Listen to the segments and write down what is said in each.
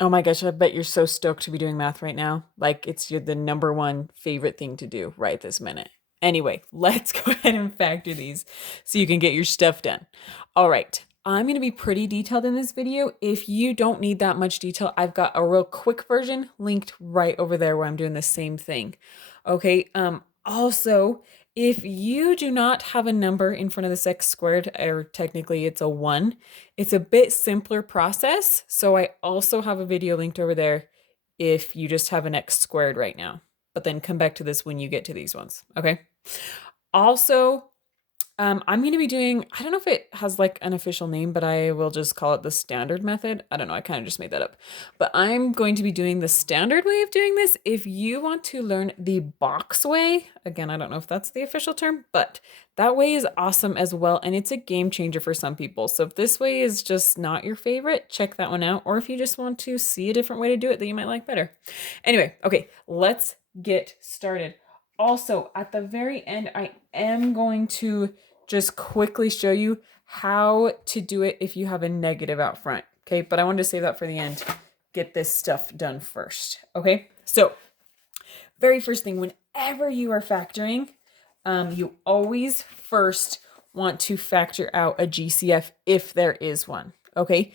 Oh my gosh, I bet you're so stoked to be doing math right now. Like it's the number one favorite thing to do right this minute. Anyway, let's go ahead and factor these so you can get your stuff done. All right. I'm going to be pretty detailed in this video. If you don't need that much detail, I've got a real quick version linked right over there where I'm doing the same thing. Okay. Also, if you do not have a number in front of this x squared, or technically it's a 1, it's a bit simpler process. So I also have a video linked over there if you just have an x squared right now. But then come back to this when you get to these ones. Okay. Also, I'm going to be doing, I don't know if it has like an official name, but I will just call it the standard method. I don't know. I kind of just made that up. But I'm going to be doing the standard way of doing this. If you want to learn the box way, again, I don't know if that's the official term, but that way is awesome as well. And it's a game changer for some people. So if this way is just not your favorite, check that one out. Or if you just want to see a different way to do it that you might like better. Anyway, okay, let's get started. Also, at the very end, I am going to just quickly show you how to do it if you have a negative out front. Okay, but I wanted to save that for the end. Get this stuff done first. Okay, so very first thing, whenever you are factoring, you always first want to factor out a GCF if there is one. Okay,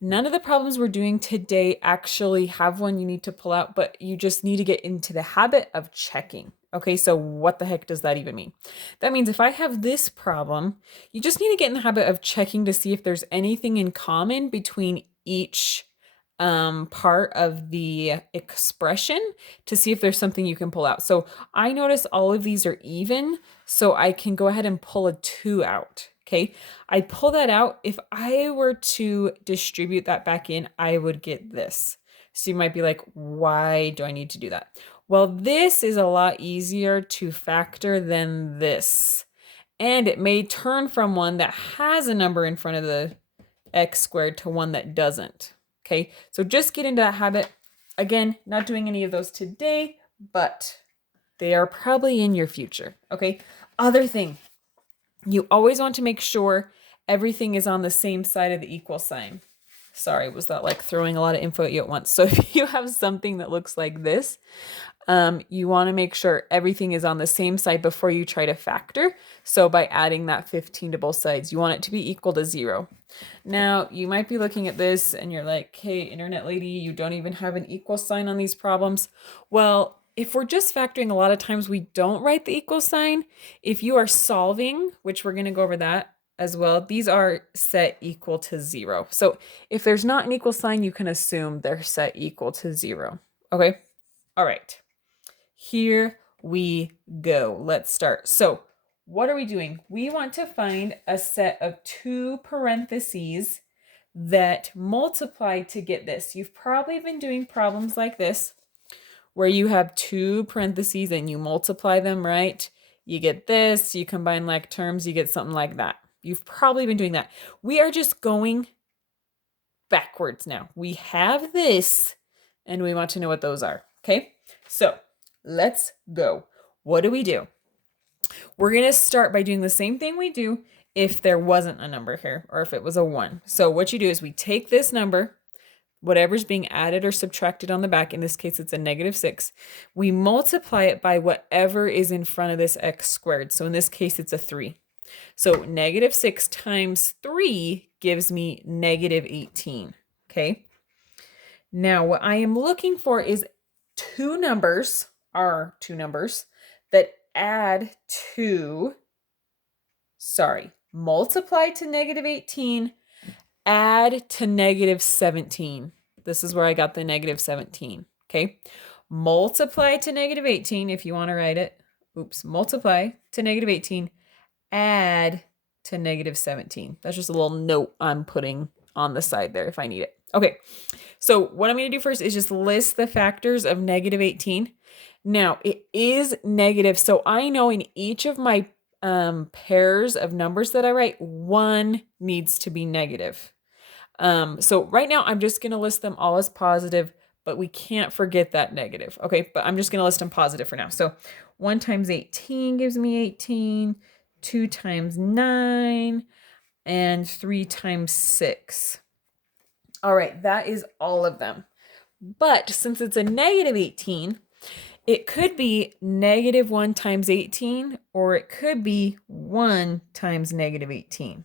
none of the problems we're doing today actually have one you need to pull out, but you just need to get into the habit of checking. Okay, so what the heck does that even mean? That means if I have this problem, you just need to get in the habit of checking to see if there's anything in common between each part of the expression to see if there's something you can pull out. So I notice all of these are even, so I can go ahead and pull a 2 out. Okay, I pull that out. If I were to distribute that back in, I would get this. So you might be like, why do I need to do that? Well, this is a lot easier to factor than this. And it may turn from one that has a number in front of the x squared to one that doesn't. Okay, so just get into that habit. Again, not doing any of those today, but they are probably in your future. Okay, other thing, you always want to make sure everything is on the same side of the equal sign. Sorry, was that like throwing a lot of info at you at once? So if you have something that looks like this, you want to make sure everything is on the same side before you try to factor. So by adding that 15 to both sides, you want it to be equal to 0. Now, you might be looking at this and you're like, hey, internet lady, you don't even have an equal sign on these problems. Well, if we're just factoring, a lot of times we don't write the equal sign. If you are solving, which we're going to go over that as well, these are set equal to 0. So if there's not an equal sign, you can assume they're set equal to 0. Okay? All right. Here we go. Let's start. So what are we doing? We want to find a set of 2 parentheses that multiply to get this. You've probably been doing problems like this where you have 2 parentheses and you multiply them, right? You get this, you combine like terms, you get something like that. You've probably been doing that. We are just going backwards now. We have this and we want to know what those are. Okay, so let's go. What do we do? We're going to start by doing the same thing we do if there wasn't a number here or if it was a 1. So what you do is we take this number, whatever's being added or subtracted on the back, in this case it's a -6, we multiply it by whatever is in front of this x squared. So in this case it's a 3. So -6 times 3 gives me -18. Okay. Now what I am looking for is two numbers that add to, multiply to -18, add to -17. This is where I got the -17. Okay. Multiply to -18 if you want to write it. Multiply to -18, add to -17. That's just a little note I'm putting on the side there if I need it. Okay, so what I'm going to do first is just list the factors of -18. Now, it is negative, so I know in each of my pairs of numbers that I write, one needs to be negative. So right now, I'm just going to list them all as positive, but we can't forget that negative. Okay, but I'm just going to list them positive for now. So 1 times 18 gives me 18, 2 times 9, and 3 times 6. All right, that is all of them. But since it's a negative 18, it could be negative 1 times 18, or it could be 1 times negative 18.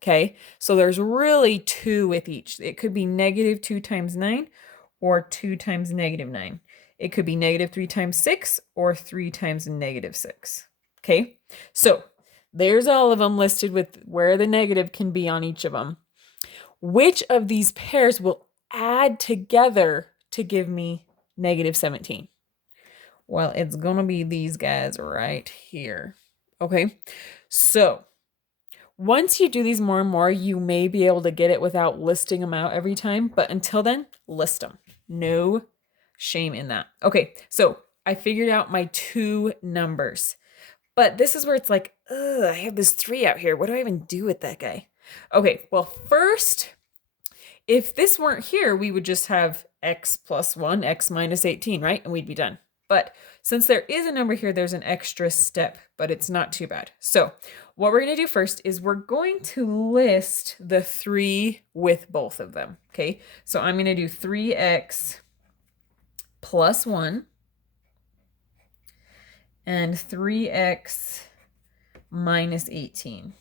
Okay, so there's really 2 with each. It could be negative 2 times 9 or 2 times negative 9. It could be negative 3 times 6 or 3 times negative 6. Okay, so there's all of them listed with where the negative can be on each of them. Which of these pairs will add together to give me negative 17? Well, it's going to be these guys right here. Okay, so once you do these more and more, you may be able to get it without listing them out every time. But until then, list them. No shame in that. Okay, so I figured out my 2 numbers. But this is where it's like, ugh, I have this 3 out here. What do I even do with that guy? Okay, well, first, if this weren't here, we would just have x plus 1, x minus 18, right? And we'd be done. But since there is a number here, there's an extra step, but it's not too bad. So what we're going to do first is we're going to list the 3 with both of them, okay? So I'm going to do 3x plus 1 and 3x minus 18.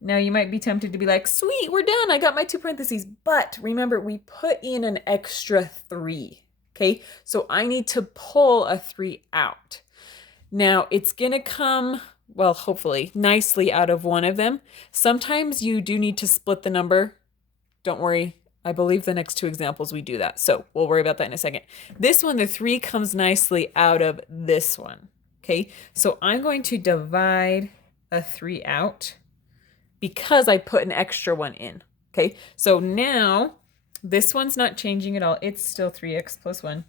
Now you might be tempted to be like, sweet, we're done. I got my 2 parentheses. But remember, we put in an extra 3. Okay, so I need to pull a 3 out. Now it's going to come, well, hopefully, nicely out of one of them. Sometimes you do need to split the number. Don't worry. I believe the next 2 examples we do that. So we'll worry about that in a second. This one, the 3 comes nicely out of this one. Okay, so I'm going to divide a 3 out because I put an extra 1 in. Okay, so now this one's not changing at all. It's still 3x plus 1.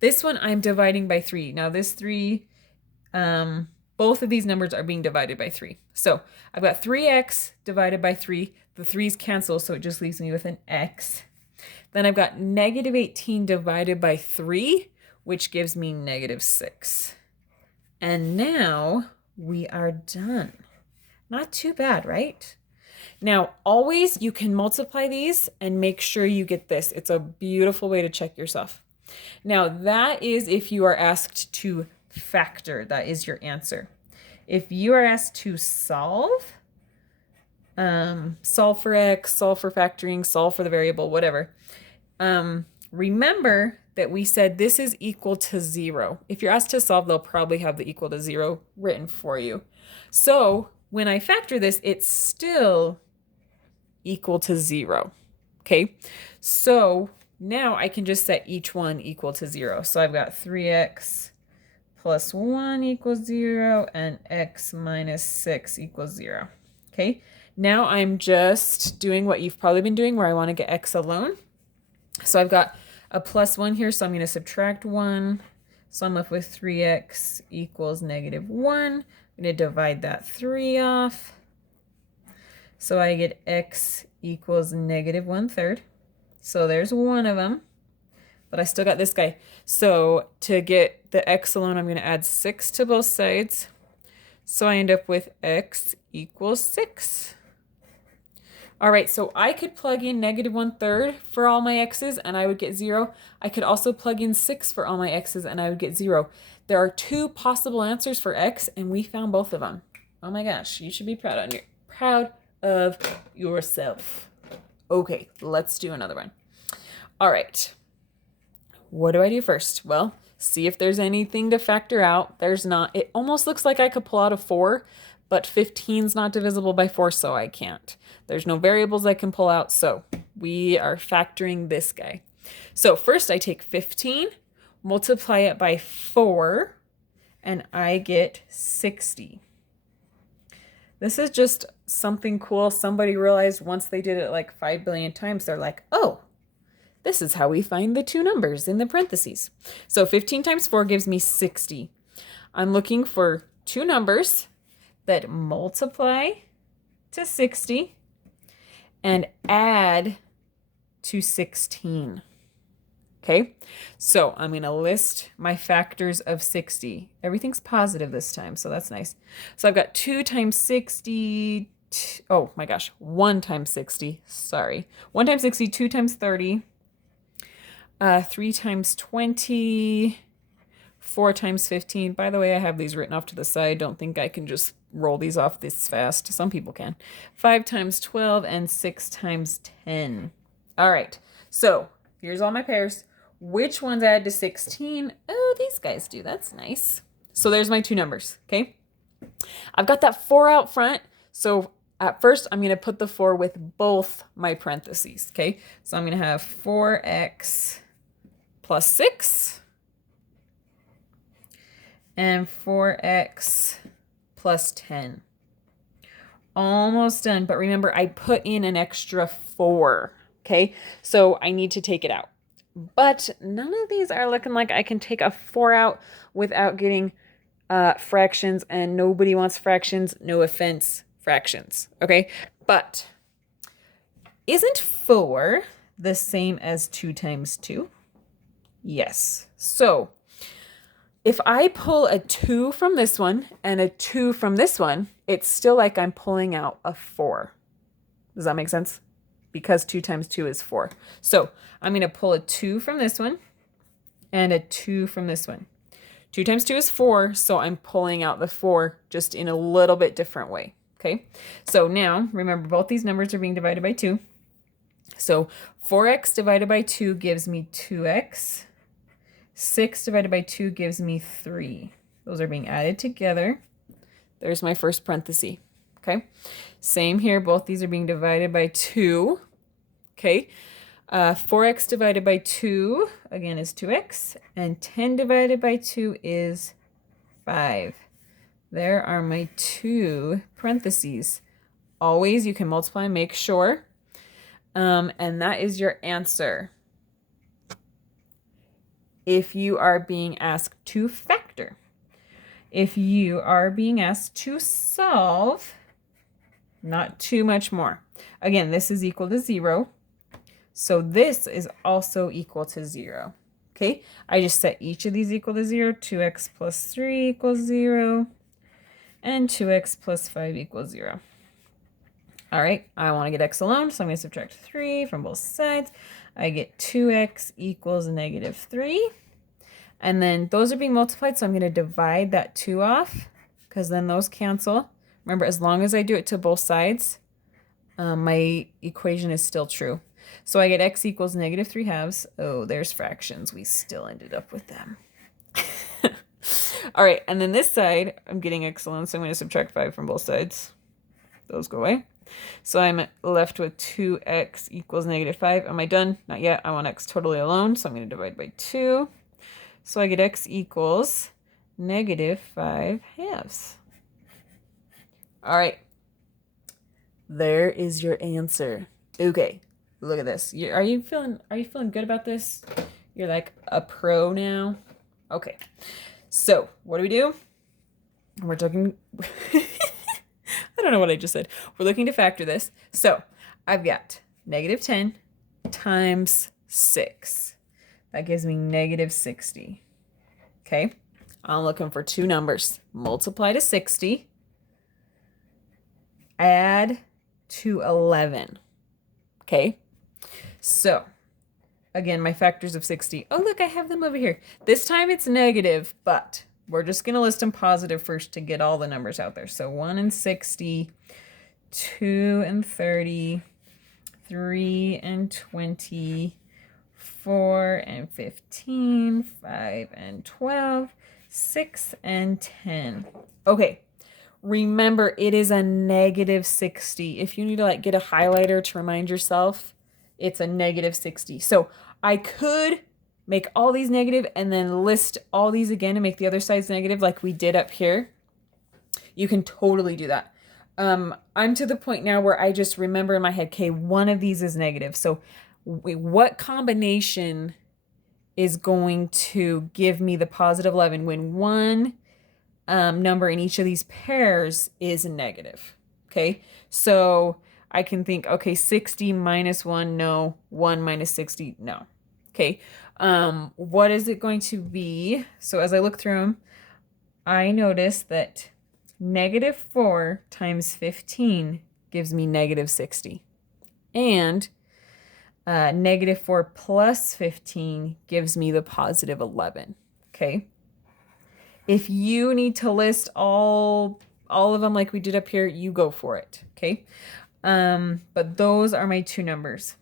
This one I'm dividing by 3. Now this 3, both of these numbers are being divided by 3. So I've got 3x divided by 3. The 3's cancel, so it just leaves me with an x. Then I've got negative 18 divided by 3, which gives me negative 6. And now we are done. Not too bad, right? Now, always you can multiply these and make sure you get this. It's a beautiful way to check yourself. Now, that is if you are asked to factor. That is your answer. If you are asked to solve for x, solve for factoring, solve for the variable, whatever, remember that we said this is equal to 0. If you're asked to solve, they'll probably have the equal to 0 written for you. So when I factor this, it's still equal to 0. Okay, so now I can just set each one equal to 0. So I've got 3x plus 1 equals 0 and x minus 6 equals 0. Okay, now I'm just doing what you've probably been doing where I want to get x alone. So I've got a plus 1 here, so I'm going to subtract 1. So I'm left with 3x equals negative 1. I'm going to divide that 3 off. So I get x equals negative 1/3. So there's one of them. But I still got this guy. So to get the x alone, I'm going to add 6 to both sides. So I end up with x equals 6. All right, so I could plug in negative 1/3 for all my x's and I would get 0. I could also plug in 6 for all my x's and I would get 0. There are 2 possible answers for x and we found both of them. Oh my gosh, you should be proud of yourself. Okay, let's do another one. All right, what do I do first? Well, see if there's anything to factor out. There's not. It almost looks like I could pull out a 4, but 15's not divisible by 4, so I can't. There's no variables I can pull out, so we are factoring this guy. So first I take 15, multiply it by 4, and I get 60. This is just something cool. Somebody realized once they did it like 5 billion times, they're like, oh, this is how we find the 2 numbers in the parentheses. So 15 times 4 gives me 60. I'm looking for 2 numbers that multiply to 60 and add to 16. Okay, so I'm going to list my factors of 60. Everything's positive this time, so that's nice. So I've got 2 times 60, oh my gosh, 1 times 60, sorry. 1 times 60, 2 times 30, 3 times 20, 4 times 15. By the way, I have these written off to the side. Don't think I can just roll these off this fast. Some people can. 5 times 12 and 6 times 10. All right, so here's all my pairs. Which ones add to 16? Oh, these guys do. That's nice. So there's my two numbers, okay? I've got that 4 out front. So at first, I'm going to put the 4 with both my parentheses, okay? So I'm going to have 4x plus 6 and 4x plus 10. Almost done, but remember, I put in an extra 4, okay? So I need to take it out. But none of these are looking like I can take a 4 out without getting fractions, and nobody wants fractions. No offense, fractions, okay? But isn't 4 the same as 2 times 2? Yes. So if I pull a 2 from this one and a 2 from this one, it's still like I'm pulling out a 4. Does that make sense? Because 2 times 2 is 4. So I'm going to pull a 2 from this one and a 2 from this one. 2 times 2 is 4, so I'm pulling out the 4 just in a little bit different way, okay? So now, remember, both these numbers are being divided by 2. So 4x divided by 2 gives me 2x. 6 divided by 2 gives me 3. Those are being added together. There's my first parenthesis, okay? Same here, both these are being divided by 2, okay? 4x divided by 2, again, is 2x, and 10 divided by 2 is 5. There are my two parentheses. Always, you can multiply and make sure, and that is your answer. If you are being asked to factor. If you are being asked to solve, not too much more. Again, this is equal to 0. So this is also equal to 0. Okay, I just set each of these equal to 0. 2x plus 3 equals 0. And 2x plus 5 equals 0. All right, I want to get x alone, so I'm going to subtract 3 from both sides. I get 2x equals negative 3. And then those are being multiplied, so I'm going to divide that 2 off, because then those cancel. Remember, as long as I do it to both sides, my equation is still true. So I get x equals negative 3 halves. Oh, there's fractions. We still ended up with them. All right, and then this side, I'm getting x alone, so I'm going to subtract 5 from both sides. Those go away. So I'm left with 2x equals negative 5. Am I done? Not yet. I want x totally alone, so I'm going to divide by 2. So I get x equals negative 5 halves. All right. There is your answer. Okay, look at this. Are you feeling good about this? You're like a pro now? Okay. So what do? We're talking I don't know what I just said. We're looking to factor this. So I've got negative 10 times 6. That gives me negative 60. Okay. I'm looking for two numbers. Multiply to 60. Add to 11. Okay. So again, my factors of 60. Oh, look, I have them over here. This time it's negative, but we're just going to list them positive first to get all the numbers out there. So 1 and 60, 2 and 30, 3 and 20, 4 and 15, 5 and 12, 6 and 10. Okay, remember it is a negative 60. If you need to get a highlighter to remind yourself, it's a negative 60. So I could make all these negative and then list all these again and make the other sides negative like we did up here. You can totally do that. I'm to the point now where I just remember in my head, okay, one of these is negative. So what combination is going to give me the positive 11 when one number in each of these pairs is negative? Okay, so I can think, okay, 60 minus 1, no. 1 minus 60, no. Okay, what is it going to be? So as I look through them, I notice that negative 4 times 15 gives me negative 60. And negative 4 plus 15 gives me the positive 11. Okay. If you need to list all of them like we did up here, you go for it. Okay. But those are my two numbers.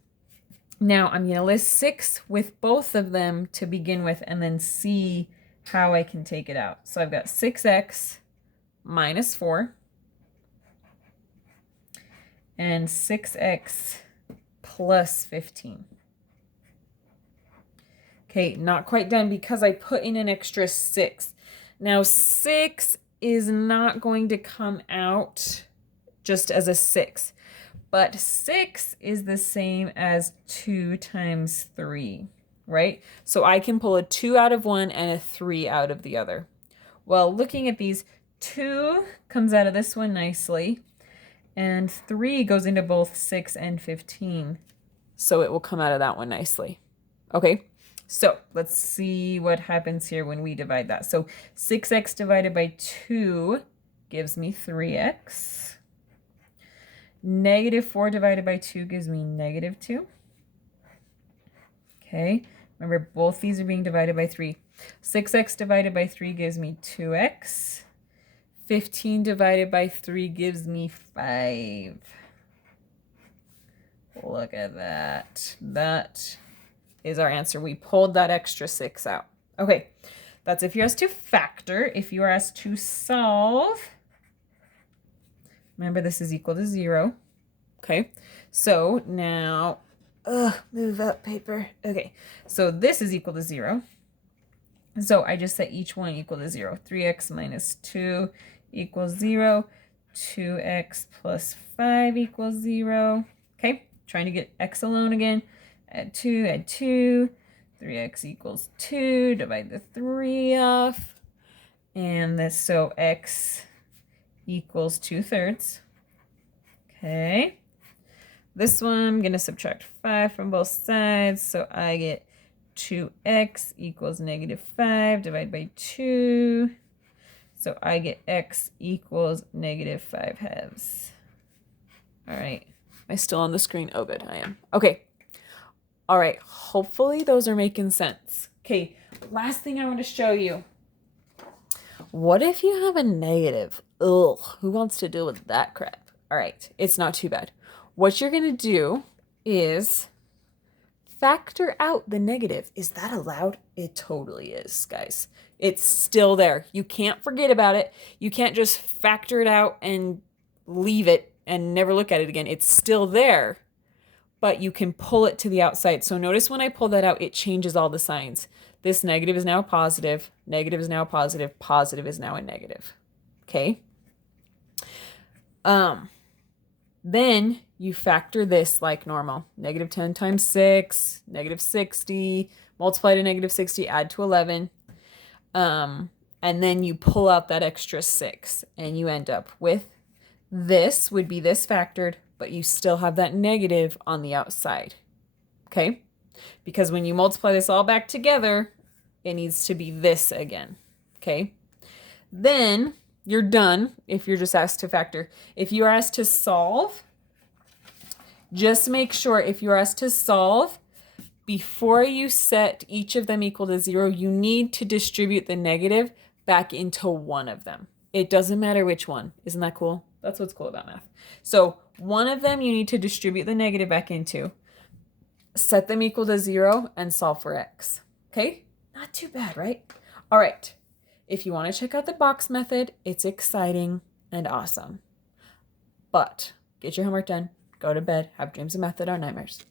Now I'm going to list 6 with both of them to begin with and then see how I can take it out. So I've got 6x minus 4 and 6x plus 15. Okay, not quite done because I put in an extra 6. Now 6 is not going to come out just as a 6. But 6 is the same as 2 times 3, right? So I can pull a 2 out of one and a 3 out of the other. Well, looking at these, 2 comes out of this one nicely, and 3 goes into both 6 and 15. So it will come out of that one nicely. Okay, so let's see what happens here when we divide that. So 6x divided by 2 gives me 3x. Negative 4 divided by 2 gives me negative 2. Okay, remember both these are being divided by 3. 6x divided by 3 gives me 2x. 15 divided by 3 gives me 5. Look at that. That is our answer. We pulled that extra 6 out. Okay, that's if you're asked to factor. If you are asked to solve, remember, this is equal to 0. Okay, so now, move up paper. Okay, so this is equal to 0. So I just set each one equal to 0. 3x minus 2 equals 0. 2x plus 5 equals 0. Okay, trying to get x alone again. Add 2, add 2. 3x equals 2. Divide the 3 off. And this, so x equals 2/3. Okay. This one, I'm going to subtract 5 from both sides. So I get 2x equals negative 5 divided by 2. So I get x equals negative 5/2. All right. Am I still on the screen? Oh, good. I am. Okay. All right. Hopefully those are making sense. Okay. Last thing I want to show you. What if you have a negative? Ugh, who wants to deal with that crap? All right, it's not too bad. What you're going to do is factor out the negative. Is that allowed? It totally is, guys. It's still there. You can't forget about it. You can't just factor it out and leave it and never look at it again. It's still there, but you can pull it to the outside. So notice when I pull that out, it changes all the signs. This negative is now positive. Negative is now positive. Positive is now a negative. Okay. Then you factor this like normal. Negative 10 times 6, negative 60, multiply to negative 60, add to 11. And then you pull out that extra 6 and you end up with this would be this factored, but you still have that negative on the outside. Okay? Because when you multiply this all back together, it needs to be this again. Okay? Then you're done if you're just asked to factor. If you are asked to solve, just make sure if you're asked to solve, before you set each of them equal to 0, you need to distribute the negative back into one of them. It doesn't matter which one. Isn't that cool? That's what's cool about math. So one of them you need to distribute the negative back into, set them equal to 0, and solve for x. Okay? Not too bad, right? All right. If you want to check out the box method, it's exciting and awesome. But get your homework done, go to bed, have dreams of math that are nightmares.